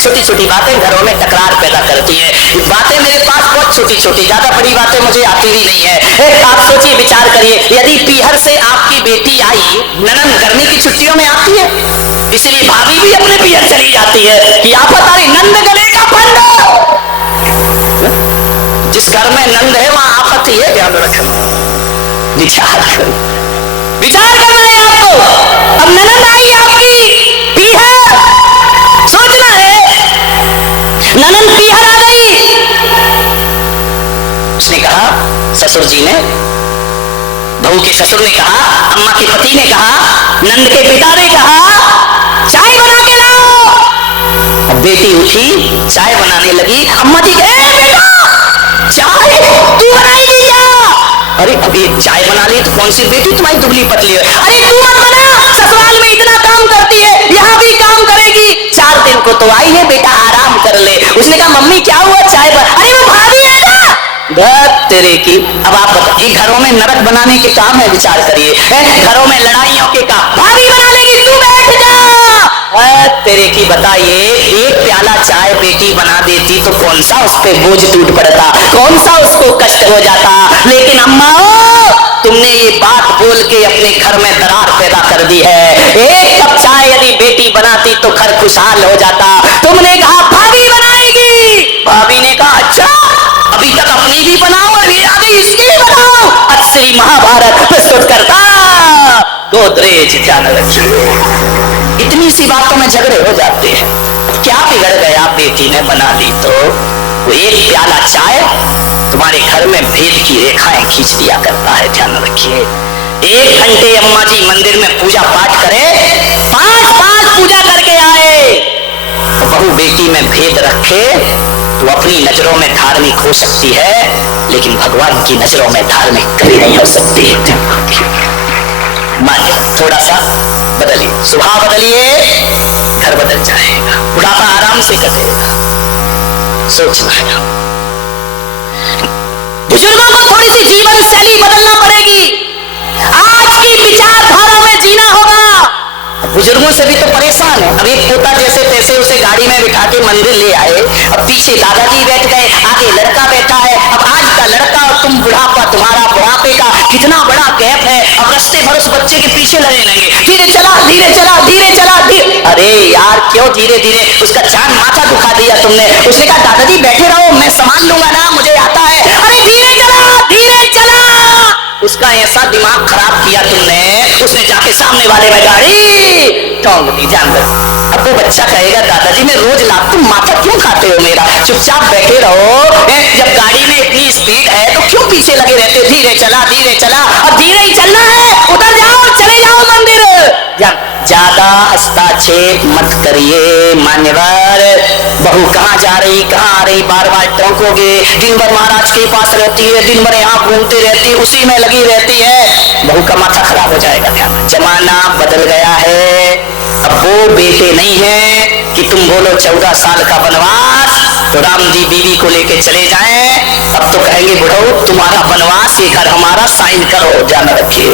छोटी छोटी बातें घरों में तकरार पैदा करती है। बातें मेरे पास बहुत छोटी छोटी, ज्यादा बड़ी बातें मुझे आती भी नहीं है। आप सोचिए, विचार करिए, यदि पीहर से आपकी बेटी आई, ननद गर्मी की छुट्टियों में आती है, इसलिए भाभी भी अपने पीहर चली जाती है कि आफत आ रही, नंद गले का फंड। जिस घर में नंद है वहां आफत ही है, ध्यान रखना। विचार करना है आपको। अब ननद आई आपकी पीहर, सोचना है, ननद पीहर आ गई। उसने कहा, ससुर जी ने, बहू के ससुर ने कहा, अम्मा के पति ने कहा, नंद के पिता ने कहा, चाय बना के लाओ। अब बेटी उठी, चाय बनाने लगी। अम्मा जी कहे, बेटा चाय तू बनाएगी क्या? अरे अभी चाय बना ली तो कौन सी बेटी तुम्हारी दुबली पतली है? अरे तू मत बना, ससुराल में इतना काम करती है, यहाँ भी काम करेगी। 4 दिन को तो आई है, बेटा आराम कर ले। उसने कहा, मम्मी क्या हुआ, चाय बना। अरे वो भाभी है ना। तेरे की। अब आप बताइए, घरों में नरक बनाने के काम है, विचार करिए। घरों में लड़ाइयों के काम, भाभी बना लेगी, तू बैठ जा। तेरे की बताइए, एक प्याला चाय बेटी बना देती तो कौन सा उस पे बोझ टूट पड़ता, कौन सा उसको कष्ट हो जाता। लेकिन अम्मा तुमने ये बात बोल के अपने घर में दरार पैदा कर दी है। एक कप चाय यदि बेटी बनाती तो घर खुशहाल हो जाता। तुमने कहा भाभी बनाएगी, भाभी ने कहा अच्छा, अभी तक अपनी भी बनाओ, अभी आगे इसकी भी बनाओ। अच्छी महाभारत प्रस्तुत करता गोदरेज, ध्यान रखिए। इतनी सी बातों में झगड़े हो जाते हैं। क्या बिगड़ गया, बेटी ने बना ली तो वो एक प्याला चाय तुम्हारे घर में भेद की रेखाएं खींच दिया करता है, ध्यान रखिए। 1 घंटे अम्मा जी मंदिर में पूजा पाठ करे, 5 पूजा करके आए, बहू बेटी में भेद रखे तो अपनी नजरों में धार्मिक हो सकती है, लेकिन भगवान की नजरों में धार्मिक कभी नहीं हो सकती है। मानिए, थोड़ा सा बदलिए, स्वभाव बदलिए, घर बदल जाएगा, बुढ़ापा आराम से कटेगा। सोचना है, बुजुर्गों को थोड़ी सी जीवन शैली बदलना पड़ेगी। आज की विचारधारा में जीना होगा। बुजुर्गों से भी तो परेशान है। अब एक पोता जैसे तैसे उसे गाड़ी में बिठा के मंदिर ले आए, अब पीछे दादाजी बैठ गए, आगे लड़का बैठा है। अब आज का लड़का और तुम बुढ़ापा, तुम्हारा बुढ़ापे का कितना बड़ा गैप है। अब रास्ते भर उस बच्चे के पीछे लगे रहेंगे, धीरे चला, धीरे चला, धीरे चला, धीरे। अरे यार क्यों धीरे धीरे, उसका जान माथा दुखा दिया तुमने। उसने कहा दादाजी बैठे रहो, मैं संभाल लूंगा ना, मुझे आता है। अरे धीरे चला, धीरे चला। उसका ऐसा दिमाग खराब किया तुमने, उसने जाके सामने वाले में गाड़ी ठोक दी, जान दो। अब वो बच्चा कहेगा दादाजी मैं रोज लाभ, तुम माथा क्यों खाते हो मेरा, चुपचाप बैठे रहो। जब गाड़ी में इतनी स्पीड है तो क्यों पीछे लगे रहते, धीरे चला, धीरे चला। अब धीरे ही चलना है, उधर जाओ, चले जाओ मंदिर। ज्यादा हस्तक्षेप मत करिए मान्यवर। बहू कहाँ जा रही, कहाँ आ रही, बार बार टोकोगे। दिन भर महाराज के पास रहती है, दिन भर यहाँ घूमती रहती है, उसी में लगी रहती है, बहू का माथा खराब हो जाएगा। ध्यान, जमाना बदल गया है। अब वो बेटे नहीं है कि तुम बोलो 14 साल का वनवास तो राम जी बीवी को लेके चले जाएं। अब तो कहेंगे बुढ़ऊ तुम्हारा वनवास, ये घर हमारा, साइन करो। ध्यान रखिए,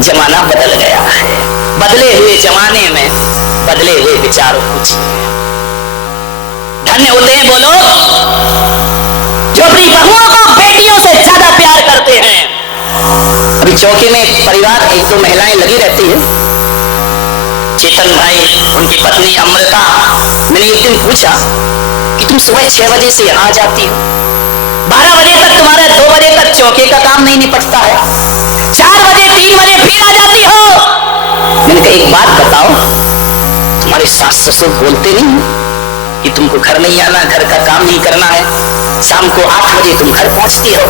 जमाना बदल गया है। बदले हुए जमाने में बदले हुए विचारों को जिए। धन्य होते हैं वो लोग जो अपनी बहुओं को बेटियों से ज्यादा प्यार करते हैं। अभी चौकी में परिवार 1-2 महिलाएं लगी रहती है। चेतन भाई, उनकी पत्नी अमृता, मैंने एक दिन पूछा कि तुम सुबह 6 बजे से यहाँ आ जाती हो, 12 बजे तक तुम्हारे 2 बजे तक चौके का काम नहीं निपटता है, 4 बजे 3 बजे फिर आ जाती हो। मैंने कहा एक बात बताओ, तुम्हारे सास ससुर बोलते नहीं कि तुमको घर नहीं आना, घर का काम नहीं करना है, शाम को 8 बजे तुम घर पहुंचती हो।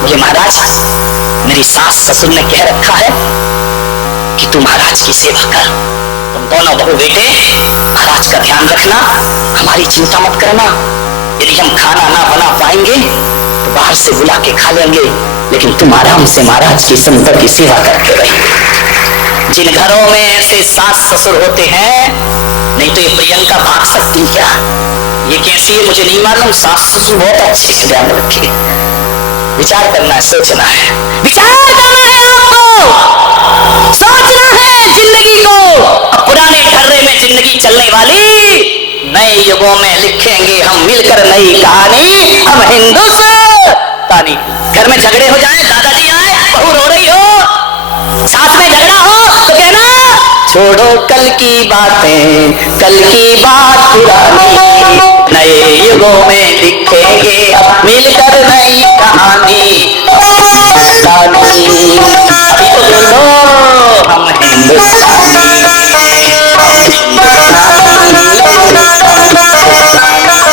बोले महाराज मेरी सास ससुर ने कह रखा है कि तू महाराज की सेवा कर, तुम दोनों बहू बेटे महाराज का ध्यान रखना, हमारी चिंता मत करना। यदि हम खाना ना बना पाएंगे तो बाहर से बुला के खा लेंगे, लेकिन तुम आराम से महाराज की संपत्ति की सेवा करते रहिए। जिन घरों में ऐसे सास ससुर होते हैं, नहीं तो ये प्रियंका भाग सकती क्या, ये कैसी है मुझे नहीं मालूम, सास ससुर बहुत अच्छे से ध्यान रखिए। विचार करना है, सोचना है, विचार करना है, आपको सोचना है जिंदगी को। अब पुराने ढर्रे में जिंदगी चलने वाली नए युगों में लिखेंगे हम मिलकर नई कहानी, हम हिंदुस्तानी। घर में झगड़े हो जाए, दादाजी आए, बहू रो रही हो, सास में झगड़ा हो तो कहना छोड़ो कल की बातें, कल की बात पुरानी, नए युगों में लिखेंगे अब मिलकर नई कहानी, हिंदुस्तानी। अभी तो बोलो हम हिंदुस्तानी,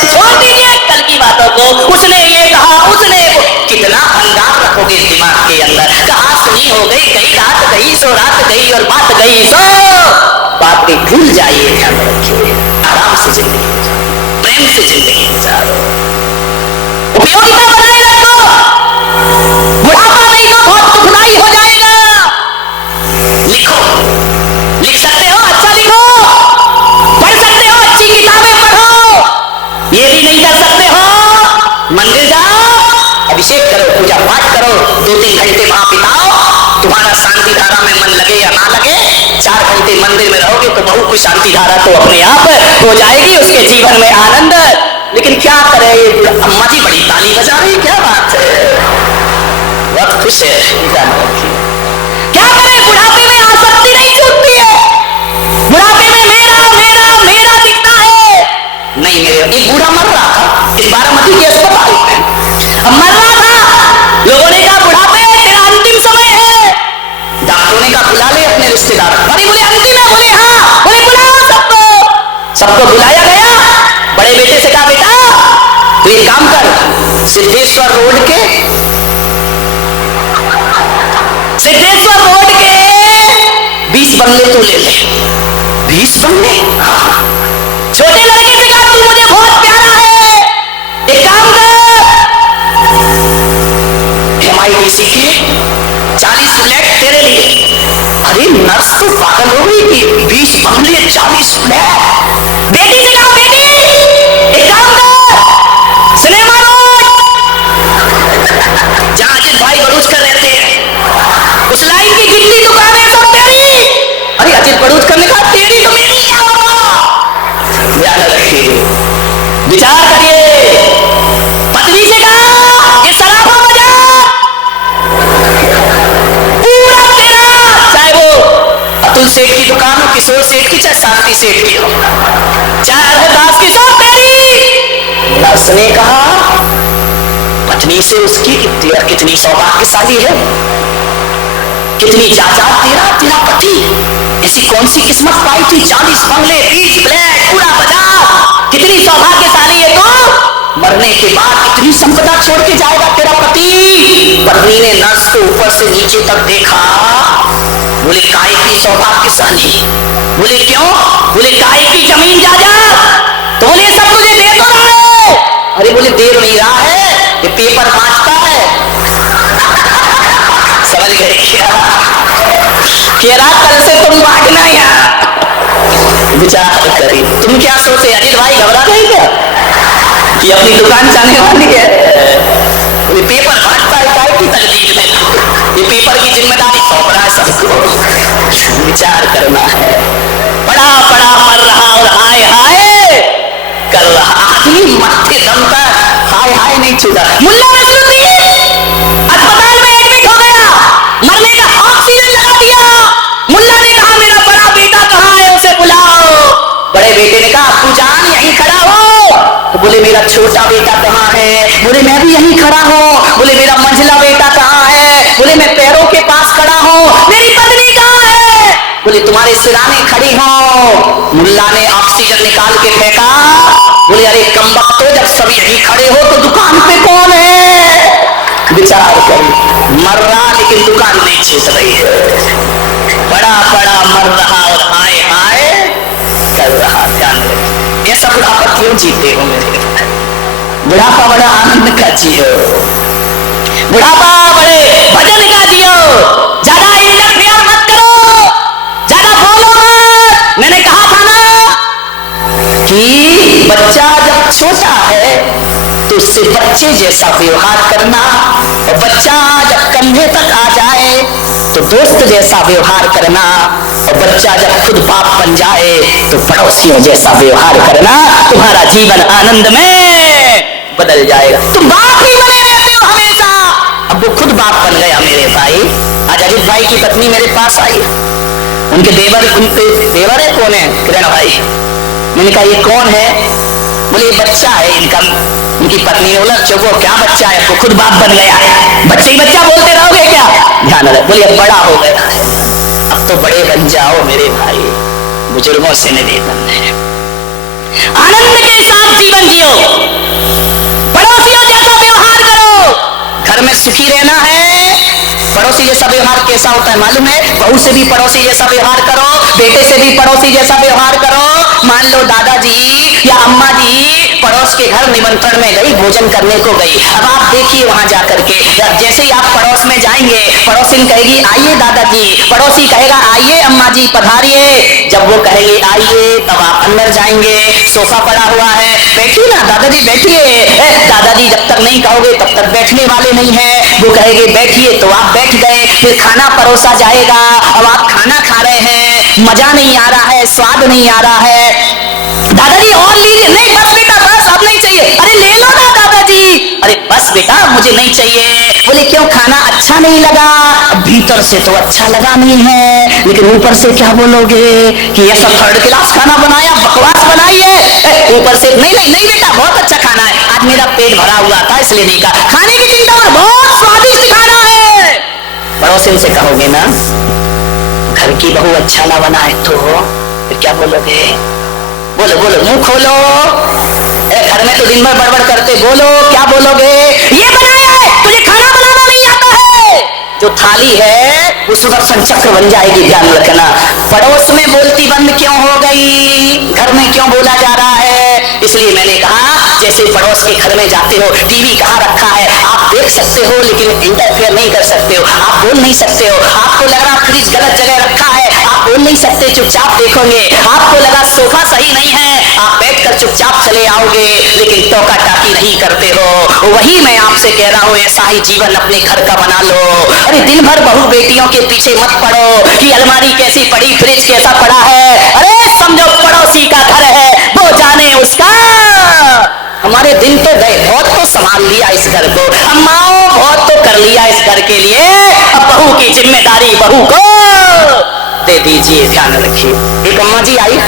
छोड़ दीजिए कल की बातों को, उसने ये कहा, उसने वो, कितना अंगार रखोगे दिमाग के अंदर। कहा सुनी हो गई, कई रात गई सो रात गई और बात गई सो बात गई, भूल जाइए, ध्यान रखिए, आराम से जिंदगी गुजारो, प्रेम से जिंदगी गुजारो, उपयोगिता बनाए रखो, बुढ़ापा नहीं तो बहुत दुखदाई हो जाएगा। लिखो, लिख सकते हो अच्छा लिखो, पढ़ सकते हो अच्छी किताबें पढ़ो, ये भी नहीं कर सकते हो मंदिर जाओ, अभिषेक करो, पूजा पाठ करो, 2-3 घंटे वहां बिताओ, तुम्हारा शांति धारा में मन लगे या ना लगे, 4 घंटे मंदिर में रहोगे तो बहू की शांति धारा तो अपने आप हो जाएगी, उसके जीवन में आनंद। लेकिन क्या करे, अम्मा जी बड़ी ताली बजा रही, क्या बात है, बहुत खुश है, क्या करे, बुढ़ापे में आसक्ति नहीं छूटती है, बुढ़ापे में मेरा मेरा मेरा दिखता है। नहीं, मेरे एक बूढ़ा मर रहा था इस बारामती के अस्पताल में, मर रहा था, लोगों ने कहा बुढ़ापे तेरा अंतिम समय है, डॉक्टरों ने कहा बुला ले अपने रिश्तेदार, अरे बोले अंतिम है, बोले हाँ, बोले बुलाओ सबको, सबको बुलाया गया। बड़े बेटे से कहा बेटा तू एक काम कर, सिद्धेश्वर रोड के 20 बंगले तू ले ले। 20 बंगले? छोटे लड़के से कहा तू मुझे बहुत प्यारा है, एक काम कर, MIDC के 40 फ्लैट तेरे लिए। अरे नर्स तो पागल हो गई कि 20 बंगले 40 फ्लैट। बेटी से कहा बेटी एक काम कर, सिनेमा रोड जहां अजित भाई बड़ूचकर रहते हैं, उस लाइन की जितनी दुकानें सब तेरी। अरे अजित बड़ूचकर ने कहा तेरी तो मेरी क्या होगा। ध्यान रखिए, विचार करिए। पत्नी से कहा कि सराफा बाजार पूरा तेरा, चाहे वो अतुल सेठ की दुकान हो, किशोर सेठ की, चाहे शांति सेठ की हो, चाहे रहदास की, सब तेरी। नर्स ने कहा पत्नी से उसकी कितनी सौभाग्यशाली है, कितनी जायदाद तेरा पति, ऐसी कौन सी किस्मत पाई थी, 40 बंगले 20 फ्लैट पूरा बाजार, कितनी सौभाग्यशाली है तो मरने के बाद इतनी संपदा छोड़ के जाएगा तेरा पति। पत्नी ने नर्स को ऊपर से नीचे तक देखा, बोले काय की सौभाग्यशाली, बोले क्यों, बोले काय की जमीन जायदाद, तो बोले सब तुझे दे तो रहा है। अरे बोले दे नहीं रहा है, ये पेपर बांटता है। समझ गए क्या, कल से तुम बांटना यहाँ। विचार करिए, तुम क्या सोचे अजित भाई घबरा गए क्या कि अपनी दुकान जाने वाली है, ये पेपर बांटता है, काय की तकलीफ में, ये पेपर की जिम्मेदारी सौंप रहा है सबको। विचार करना है, बड़ा बड़ा मर रहा और हाय हाय कर रहा, आदमी मरते दम तक हाय हाय नहीं छूटा। मुल्ला नसरुद्दीन अस्पताल में एडमिट हो गया, मरने का ऑक्सीजन लगा दिया। मुल्ला ने कहा मेरा बड़ा बेटा कहाँ है, उसे बुलाओ। बड़े बेटे ने कहा अब्बू जान यहीं खड़ा हो, तो बोले मेरा छोटा बेटा कहाँ है, बोले मैं भी यहीं खड़ा हूँ। बोले मेरा मंझला बेटा कहाँ है, बोले मैं पैरों के पास खड़ा हूँ। मेरी पत्नी कहाँ है, बोले तुम्हारे सिराने खड़ी हो। मुल्ला ने ऑक्सीजन निकाल के फेंका, बोले अरे कमबख्तो जब सब यहीं खड़े हो तो दुकान पे कौन है। विचार करिए, मर रहा लेकिन दुकान नहीं छूट रही है, बड़ा बड़ा मर रहा और हाय हाय कर रहा। ध्यान रखिए, ऐसा बुढ़ापा क्यों जीते हो मेरे, बुढ़ापा बड़ा आनंद का जियो, बुढ़ापा बड़े भजन का जियो, ज्यादा इंटरफेयर मत करो, ज्यादा बोलो मत। मैंने कहा था ना कि बच्चा जब छोटा है तो उससे बच्चे जैसा व्यवहार करना, और बच्चा जब कंधे तक आ जाए तो दोस्त जैसा व्यवहार करना, और बच्चा जब खुद बाप बन जाए तो पड़ोसियों जैसा व्यवहार करना। तुम्हारा जीवन आनंद में बदल जाएगा। तुम बाप ही बने रहते हो हमेशा। अब वो खुद बाप बन गया मेरे भाई। आज अजीत भाई की पत्नी मेरे पास आई, उनके देवर है, कौन है? किरण भाई। मैंने कहा ये कौन है? बोले बच्चा है इनका। उनकी पत्नी ने बोला चुप, क्या बच्चा है? वो खुद बाप बन गया है। बच्चे ही बच्चा बोलते रहोगे क्या? ध्यान रख। बोले बड़ा हो गया है, अब तो बड़े बन जाओ मेरे भाई, बुजुर्गों से निवेदन है। आनंद के साथ जीवन जियो, पड़ोसियों जैसा व्यवहार करो। घर में सुखी रहना है, पड़ोसी जैसा व्यवहार कैसा होता है मालूम है? बहू से भी पड़ोसी जैसा व्यवहार करो, बेटे से भी पड़ोसी जैसा व्यवहार करो। मान लो दादाजी या अम्मा जी पड़ोस के घर निमंत्रण में गई, भोजन करने को गई। अब आप देखिए वहां जाकर के, जैसे ही आप पड़ोस में जाएंगे, पड़ोसिन कहेगी आइए दादाजी, पड़ोसी कहेगा आइए अम्मा जी पधारिए। जब वो कहेगी आइए तब आप अंदर जाएंगे, सोफा पड़ा हुआ है, बैठिए ना दादाजी बैठिए। दादाजी जब तक नहीं कहोगे तब तक बैठने वाले नहीं है। वो कहेगी बैठिए तो आप बैठ गए। फिर खाना परोसा जाएगा, अब आप खाना खा रहे हैं, मजा नहीं आ रहा है, स्वाद नहीं आ रहा है। दादाजी और लीजिए। नहीं बस बेटा बस, अब नहीं चाहिए। अरे ले लो ना दादाजी। अरे बस बेटा मुझे नहीं चाहिए। बोले क्यों, खाना अच्छा नहीं लगा? भीतर से तो अच्छा लगा नहीं है, लेकिन ऊपर से क्या बोलोगे कि ये सब थर्ड क्लास खाना बनाया, बकवास बनाई है। ऊपर से नहीं नहीं नहीं बेटा बहुत अच्छा खाना है, आज मेरा पेट भरा हुआ था इसलिए नहीं कहा। खाने की चिंता में बहुत स्वादिष्ट खाना है। पड़ोसिन से कहोगे ना घर की बहू अच्छा ना बनाए तो फिर क्या बोलोगे? बोलो बोलो, मुंह खोलो। घर में तो दिन भर बड़बड़ करते, बोलो क्या बोलोगे? ये बनाया है, तुझे खाना बनाना नहीं आता है। जो थाली है वो सुदर्शन चक्र बन जाएगी, ध्यान रखना। पड़ोस में बोलती बंद क्यों हो गई, घर में क्यों बोला जा रहा है? इसलिए मैंने कहा जैसे पड़ोस के घर में जाते हो, टीवी कहाँ रखा है आप देख सकते हो लेकिन इंटरफेयर नहीं कर सकते हो, आप बोल नहीं सकते हो। आपको लग रहा फ्रिज गलत जगह रखा है, आप बोल नहीं सकते, चुपचाप देखोगे। आपको लगा सोफा सही नहीं है, आप बैठकर चुपचाप चले आओगे, लेकिन टोका टाकी नहीं करते हो। वही मैं आपसे कह रहा हूँ, ऐसा ही जीवन अपने घर का बना लो। अरे दिन भर बहू बेटियों के पीछे मत पड़ो कि अलमारी कैसी पड़ी, फ्रिज कैसा पड़ा है। अरे समझो पड़ोसी का घर है, वो जाने उसका। हमारे दिन तो गए, बहुत तो संभाल लिया इस घर को, अम्माओं बहुत तो कर लिया इस घर के लिए, अब बहू की जिम्मेदारी बहू को दे दीजिए। ध्यान रखिए। एक अम्मा जी आई,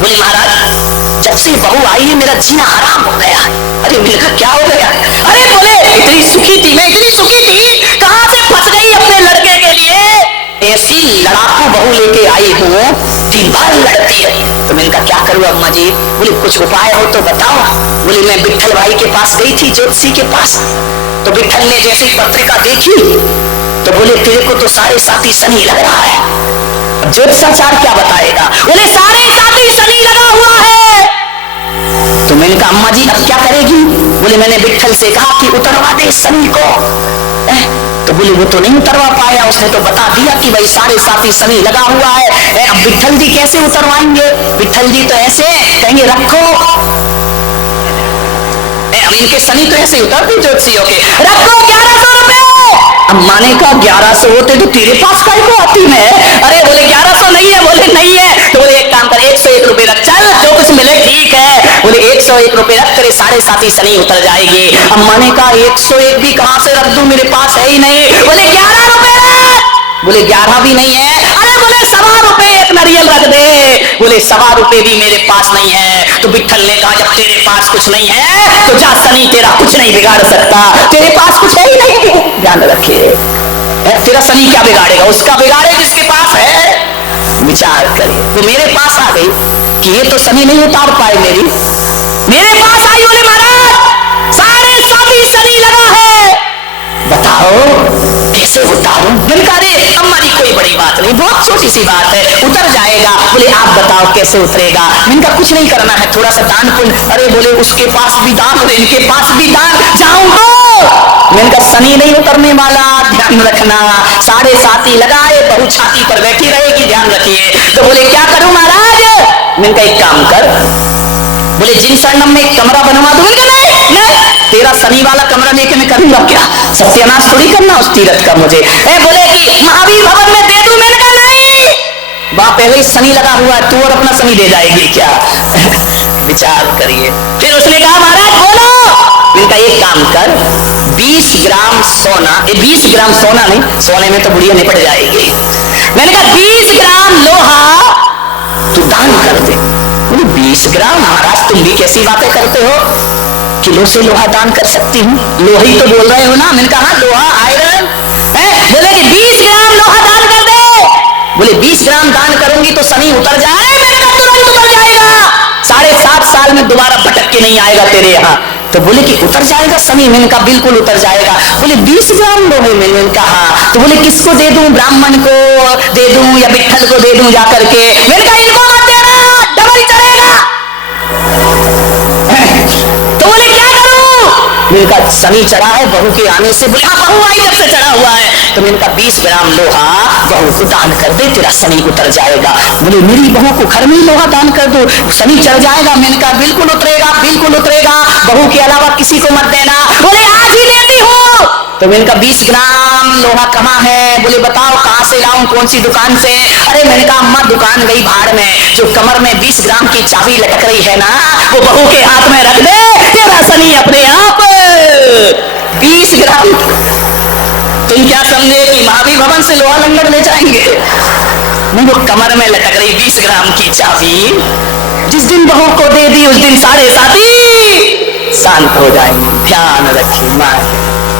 बोले महाराज जब से बहू आई है मेरा जीना हराम हो गया। अरे मैंने कहा क्या हो गया? अरे बोले इतनी सुखी थी, मैं इतनी सुखी थी, कहां से फंस गई अपने लड़के के लिए। ऐसी लड़ाकू बहू लेके आई हूँ, दिन भर लड़ती रही। तो मैंने कहा क्या करूँ अम्मा जी? बोले कुछ उपाय हो तो बताओ। बोले मैं विट्ठल भाई के पास गई थी, ज्योतिषी के पास, तो विट्ठल ने जैसे पत्रिका देखी तो बोले तेरे को तो साढ़े साथी शनि लग रहा है। ज्योतिषाचार क्या बताएगा? बोले साढ़े साथी शनि लगा हुआ है। तो मैंने कहा अम्मा जी अब क्या करेगी? बोले मैंने विट्ठल से कहा कि उतरवा दे शनि को। तो बोले वो तो नहीं उतरवा पाया, उसने तो बता दिया कि भाई साढ़े साथी शनि लगा हुआ है। अब विट्ठल जी कैसे उतरवाएंगे? विट्ठल जी तो ऐसे कहेंगे रखो, अब इनके शनि तो ऐसे उतरते ज्योतिषियों के, रखो 1100 रुपए। अब माने का 1100 होते तो तेरे पास काय को आती मैं? अरे बोले 1100 नहीं है। बोले नहीं है तो बोले एक काम कर 101 रुपए रख, चल जो कुछ मिले ठीक है। बोले 101 रुपए रख, तेरे साढ़े साथी शनि उतर जाएगी। अब माने का 101 भी कहां से रख दूं, मेरे पास है ही नहीं। बोले 11 रुपए रख। बोले 11 भी नहीं है। अरे बोले 1.25 रुपए एक नारियल रख दे। बोले 1.25 रुपए भी मेरे पास नहीं है। तो विट्ठल ने कहा जब तेरे पास कुछ नहीं है तो जा, शनि तेरा कुछ नहीं बिगाड़ सकता, तेरे पास कुछ है ही नहीं। ध्यान रखिए, तेरा शनि क्या बिगाड़ेगा, उसका बिगाड़े जिसके पास है। विचार करिए। वो मेरे पास आ गई कि ये तो शनि नहीं उतार पाए मेरे पास आई। बोले महाराज साढ़े साथी शनि लगा है, बताओ कैसे उतारूं? मैंने कहा अरे अम्मा जी कोई बड़ी बात नहीं, बहुत छोटी सी बात है, उतर जाएगा। बोले आप बताओ कैसे उतरेगा? मैंने कहा कुछ नहीं करना है, थोड़ा सा दान पुण्य। अरे बोले उसके पास भी दान और इनके पास भी दान, जाऊं तो? मैंने कहा शनि नहीं उतरने वाला, ध्यान रखना। साढ़े साथी लगाए, बहू छाती पर बैठी रहेगी, ध्यान रखिए। तो बोले क्या करूं महाराज? मैंने कहा एक काम कर, बोले जिन शरणम में एक कमरा बनवा दूं। नहीं, तेरा शनि वाला कमरा लेके मैं करूंगा क्या? सत्यानाश थोड़ी करना उस तीरथ का मुझे। बोले कि महावीर भवन में दे दूं। मैंने कहा नहीं, वहां पहले ही शनि लगा हुआ है, तू और अपना शनि दे जाएगी क्या? विचार करिए। फिर उसने कहा महाराज बोलो। इनका एक काम कर, 20 ग्राम सोना, 20 ग्राम सोना नहीं, सोने में तो बुढ़िया निपट जाएगी। मैंने कहा 20 ग्राम लोहा तू दान कर दे। 20 ग्राम? महाराज तुम भी कैसी बातें करते हो, किलो से लोहा दान कर सकती हूँ? लोहा ही तो बोल रहे हो ना। मैंने कहा लोहा, आयरन। बोले कि 20 ग्राम लोहा दान कर दे। बोले 20 ग्राम दान करूंगी तो शनि उतर जाए। मैंने कहा तुरंत उतर जाएगा, 7.5 साल में दोबारा भटक के नहीं आएगा तेरे यहाँ। तो बोले कि उतर जाएगा शनि? मैंने कहा बिल्कुल उतर जाएगा। बोले 20 ग्राम लोहे में? मैंने कहा। तो बोले किसको दे दूं, ब्राह्मण को दे दूं या विट्ठल को दे दूं जाकर के? मैंने कहा इनको मत देना, डबल चढ़ेगा। तो बोले क्या करूं? मैंने कहा शनि चढ़ा है बहू के आने से। बोले हाँ बहू आई जब से चढ़ा हुआ है। तो मैंने कहा 20 ग्राम लोहा बहू को दान कर दे, तेरा शनि उतर जाएगा। बोले मेरी बहू को घर में ही लोहा दान कर दो, शनि चढ़ जाएगा। मैंने कहा बिल्कुल उतरेगा, बिल्कुल उतरेगा, बहू के अलावा किसी को मत देना। बोले आज ही देती हूँ। तो मैंने कहा 20 ग्राम लोहा कहाँ है? बोले बताओ कहाँ से लाऊं, कौन सी दुकान से? अरे मैंने कहा अम्मा दुकान गई भाड़ में, जो कमर में 20 ग्राम की चाबी लटक रही है ना, वो बहू के हाथ में रख दे, तेरा शनि अपने आप 20 ग्राम। तुम क्या समझे कि महावीर भवन से लोहा लंगड़ ले जाएंगे? नहीं, वो कमर में लटक रही 20 ग्राम की चाबी जिस दिन बहू को दे दी उस दिन सारे साथी शांत हो जाएंगे। ध्यान रखिए मां।